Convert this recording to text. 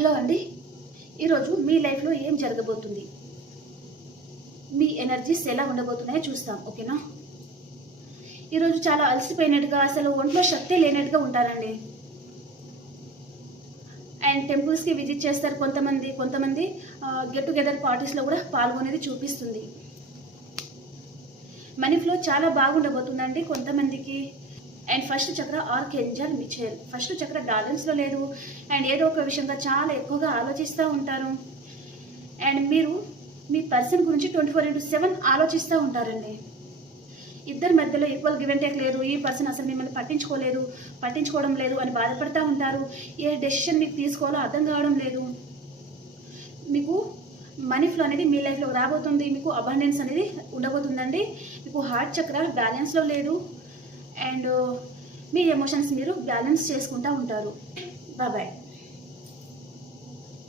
Hello అండి. ఈరోజు మీ లైఫ్లో ఏం జరగబోతుంది, మీ ఎనర్జీస్ ఎలా ఉండబోతున్నాయో చూస్తాం. ఓకేనా? ఈరోజు చాలా అలసిపోయినట్టుగా, అసలు ఒంట్లో శక్తి లేనట్టుగా ఉంటారండి. అండ్ టెంపుల్స్కి విజిట్ చేస్తారు కొంతమంది గెట్ టుగెదర్ పార్టీస్లో కూడా పాల్గొనేది చూపిస్తుంది. మనీ ఫ్లో చాలా బాగుండబోతుందండి కొంతమందికి. అండ్ ఫస్ట్ చక్ర ఆర్కేంజల్ మిచేల్. ఫస్ట్ చక్ర బ్యాలెన్స్లో లేదు అండ్ ఏదో ఒక విషయంగా చాలా ఎక్కువగా ఆలోచిస్తూ ఉంటారు. అండ్ మీరు మీ పర్సన్ గురించి 24/7 ఆలోచిస్తూ ఉంటారండి. ఇద్దరి మధ్యలో ఈక్వల్ గివ్ అండ్ టేక్ లేదు. ఈ పర్సన్ అసలు మిమ్మల్ని పట్టించుకోవడం లేదు అని బాధపడుతూ ఉంటారు. ఏ డెసిషన్ మీకు తీసుకోవాలో అర్థం కావడం లేదు. మీకు మనీ ఫ్లో అనేది మీ లైఫ్లో రాబోతుంది. మీకు అబండెన్స్ అనేది ఉండబోతుందండి. మీకు హార్ట్ చక్ర బ్యాలెన్స్లో లేదు అండ్ మీ ఎమోషన్స్ మీరు బ్యాలెన్స్ చేసుకుంటూ ఉంటారు. బాయ్.